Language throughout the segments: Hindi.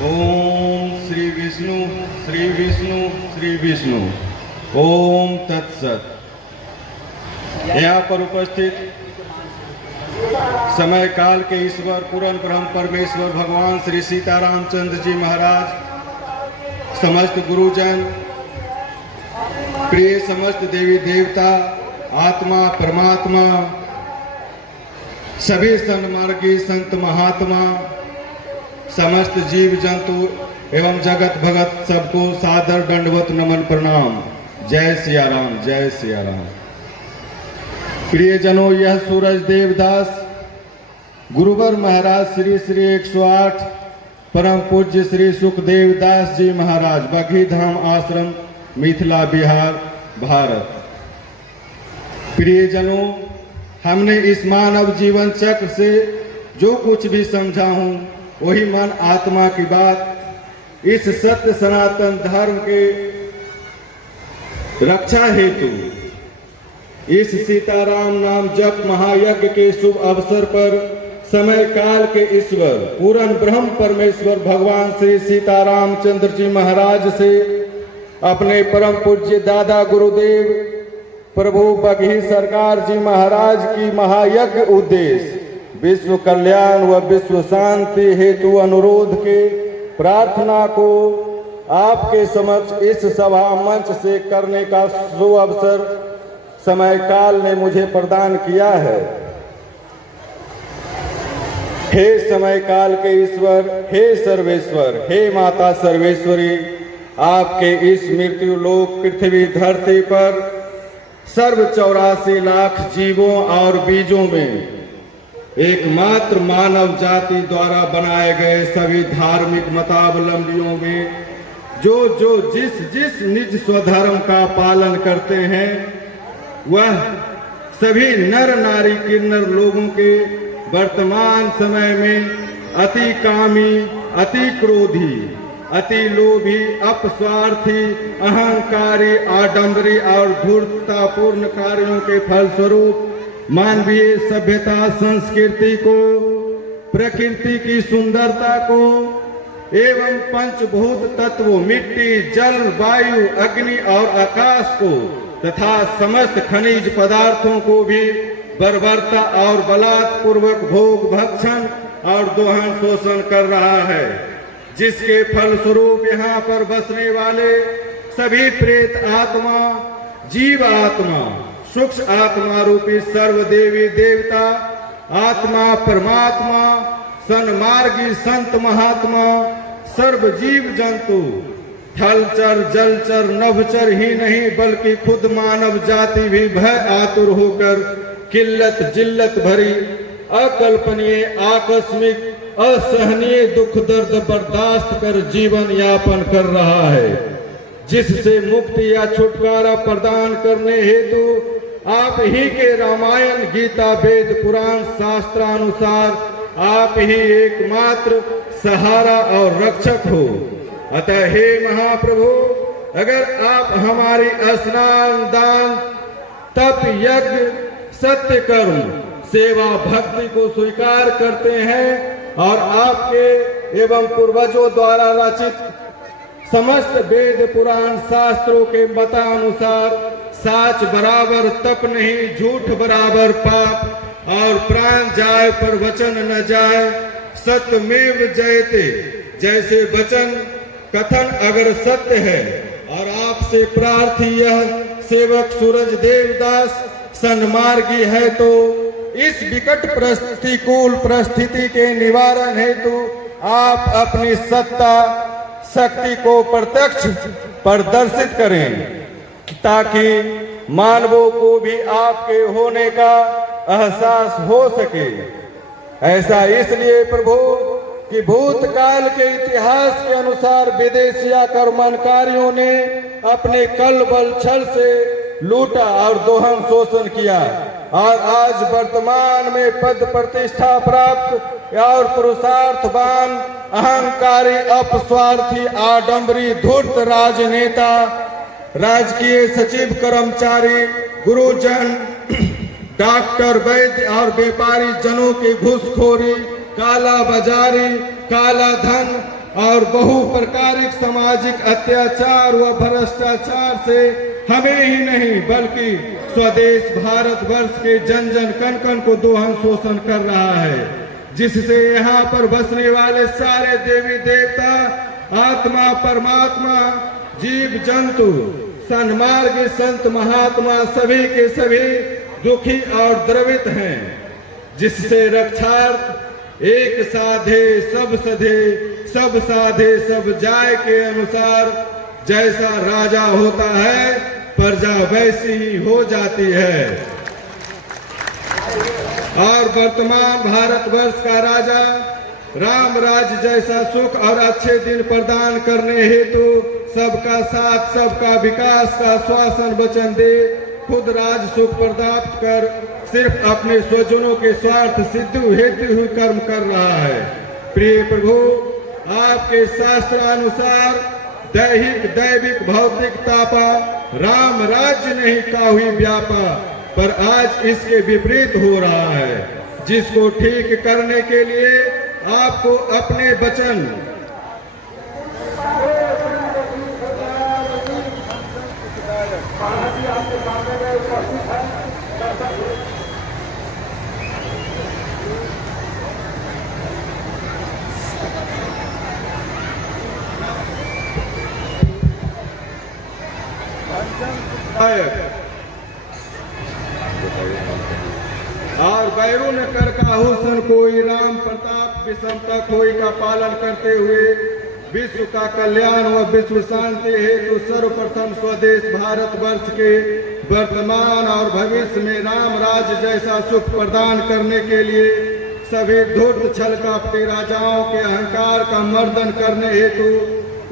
ओम श्री विष्णु श्री विष्णु श्री विष्णु। ओम तत्सत। यहाँ पर उपस्थित समय काल के ईश्वर पूर्ण ब्रह्म परमेश्वर भगवान श्री सीतारामचंद्र जी महाराज, समस्त गुरुजन, प्रिय समस्त देवी देवता, आत्मा परमात्मा, सभी सन्मार्गी संत महात्मा, समस्त जीव जंतु एवं जगत भगत सबको सादर दंडवत नमन प्रणाम। जय सिया राम, जय सिया राम। प्रियजनों, यह सूरज देवदास गुरुवर महाराज श्री श्री 108 परम पूज्य श्री सुखदेव दास जी महाराज, बघी धाम आश्रम, मिथिला बिहार, भारत। प्रियजनों, हमने इस मानव जीवन चक्र से जो कुछ भी समझा हूं वही मन आत्मा की बात इस सत्य सनातन धर्म के रक्षा हेतु इस सीताराम नाम जप महायज्ञ के शुभ अवसर पर समय काल के ईश्वर पूर्ण ब्रह्म परमेश्वर भगवान श्री सीतारामचंद्र जी महाराज से अपने परम पूज्य दादा गुरुदेव प्रभु बघी सरकार जी महाराज की महायज्ञ उद्देश्य विश्व कल्याण व विश्व शांति हेतु अनुरोध के प्रार्थना को आपके समक्ष इस सभा मंच से करने का शुभ अवसर समय काल ने मुझे प्रदान किया है। हे समय काल के ईश्वर, हे सर्वेश्वर, हे माता सर्वेश्वरी, आपके इस मृत्यु लोक पृथ्वी धरती पर सर्व 84 लाख जीवों और बीजों में एकमात्र मानव जाति द्वारा बनाए गए सभी धार्मिक मतावलंबियों में जो जिस निज स्वधर्म का पालन करते हैं, वह सभी नर नारी किन्नर लोगों के वर्तमान समय में अति कामी, अति क्रोधी, अति लोभी, अपस्वार्थी, अहंकारी, आडंबरी और धूर्ततापूर्ण कार्यों के फलस्वरूप मानवीय सभ्यता संस्कृति को, प्रकृति की सुंदरता को एवं पंचभूत तत्वों मिट्टी, जल, वायु, अग्नि और आकाश को तथा समस्त खनिज पदार्थों को भी बर्बरता और बलात्पूर्वक भोग भक्षण और दोहन शोषण कर रहा है, जिसके फलस्वरूप यहाँ पर बसने वाले सभी प्रेत आत्मा, जीव आत्मा, सूक्ष्म आत्मा रूपी सर्व देवी देवता, आत्मा परमात्मा, सन्मार्गी संत महात्मा, सर्व जीव जंतु, थलचर, जलचर, नभचर ही नहीं बल्कि खुद मानव जाति भी भय आतुर होकर किल्लत जिल्लत भरी अकल्पनीय, आकस्मिक, असहनीय दुख दर्द बर्दाश्त कर जीवन यापन कर रहा है, जिससे मुक्ति या छुटकारा प्रदान करने हेतु आप ही के रामायण, गीता, वेद, पुराण, शास्त्रानुसार आप ही एकमात्र सहारा और रक्षक हो। अतः हे महाप्रभु, अगर आप हमारी स्नान, दान, तप, यज्ञ, सत्य कर्म, सेवा, भक्ति को स्वीकार करते हैं और आपके एवं पूर्वजों द्वारा रचित समस्त वेद पुराण शास्त्रों के मतानुसार साच बराबर तप नहीं, झूठ बराबर पाप और प्राण जाए पर वचन न जाए, सत्यमेव जयते जैसे वचन कथन अगर सत्य है और आपसे प्रार्थी यह सेवक सूरज देवदास सन्मार्गी है, तो इस विकट प्रतिकूल परिस्थिति के निवारण हेतु आप अपनी सत्ता शक्ति को प्रत्यक्ष प्रदर्शित करें, ताकि मानवों को भी आपके होने का एहसास हो सके। ऐसा इसलिए प्रभु कि भूतकाल के इतिहास के अनुसार विदेशी आक्रमणकारियों ने अपने कल बल छल से लूटा और दोहन शोषण किया, और आज वर्तमान में पद प्रतिष्ठा प्राप्त और पुरुषार्थवान, अहंकारी, अपस्वार्थी, आडंबरी, धूर्त राजनेता, राजकीय सचिव, कर्मचारी, गुरुजन, डॉक्टर, वैद्य और व्यापारी जनों की घूसखोरी, काला बाजारी, काला धन, और बहु प्रकारिक सामाजिक अत्याचार व भ्रष्टाचार से हमें ही नहीं बल्कि स्वदेश भारतवर्ष के जन जन कण कण को दोहन शोषण कर रहा है, जिससे यहाँ पर बसने वाले सारे देवी देवता, आत्मा परमात्मा, जीव जंतु, सन्मार्गी संत महात्मा सभी के सभी दुखी और द्रवित हैं, जिससे रक्षार्थ एक साधे सब सधे, सब साधे सब जाय के अनुसार जैसा राजा होता है प्रजा वैसी ही हो जाती है। और वर्तमान भारतवर्ष का राजा राम राज्य जैसा सुख और अच्छे दिन प्रदान करने हेतु सबका साथ सबका विकास का श्वासन वचन दे खुद राज सुख प्राप्त कर सिर्फ अपने स्वजनों के स्वार्थ सिद्धि हेतु ही कर्म कर रहा है। प्रिय प्रभु, आपके शास्त्रानुसार दैहिक दैविक भौतिक तापा राम राज्य नहीं काहुई व्यापा, पर आज इसके विपरीत हो रहा है, जिसको ठीक करने के लिए आपको अपने वचन और बैरू न कर काहूसन कोई राम प्रताप विषमता कोई का पालन करते हुए विश्व का कल्याण व विश्व शांति हेतु सर्वप्रथम स्वदेश भारतवर्ष के वर्तमान और भविष्य में राम राज्य जैसा सुख प्रदान करने के लिए सभी धूर्त छल कपटी राजाओं के अहंकार का मर्दन करने हेतु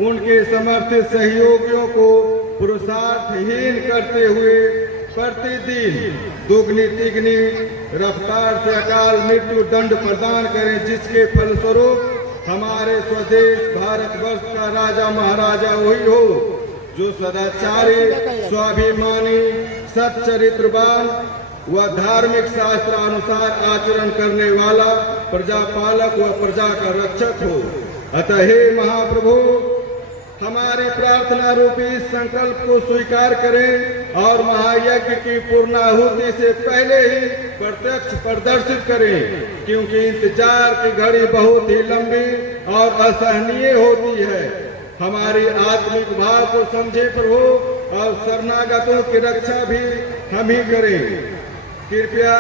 उनके समर्थित सहयोगियों को पुरुषार्थहीन करते हुए प्रतिदिन दुगनी तिगनी रफ्तार से अकाल मृत्यु दंड प्रदान करें, जिसके फलस्वरूप हमारे स्वदेश भारतवर्ष का राजा महाराजा वही हो जो सदाचारी, स्वाभिमानी, सच्चरित्रवान व धार्मिक शास्त्र अनुसार आचरण करने वाला प्रजापालक व प्रजा का रक्षक हो। अतः हे महाप्रभु, हमारी प्रार्थना रूपी इस संकल्प को स्वीकार करें और महायज्ञ की पूर्णाहुति से पहले ही प्रत्यक्ष प्रदर्शित करें, क्योंकि इंतजार की घड़ी बहुत ही लंबी और असहनीय होती है। हमारी आत्मिक भाव को समझे प्रभु और शरणागतों की रक्षा भी हम ही करें। कृपया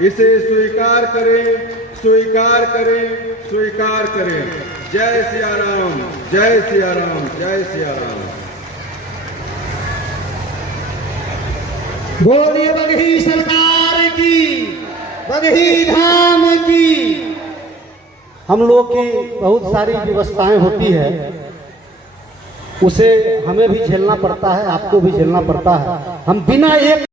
इसे स्वीकार करें, स्वीकार करें, स्वीकार करें। जय सिया राम, जय सिया राम, जय सिया राम। बोलिए बगही सरकार की, बगही धाम की। हम लोग की बहुत सारी व्यवस्थाएं होती है, उसे हमें भी झेलना पड़ता है, आपको भी झेलना पड़ता है। हम बिना एक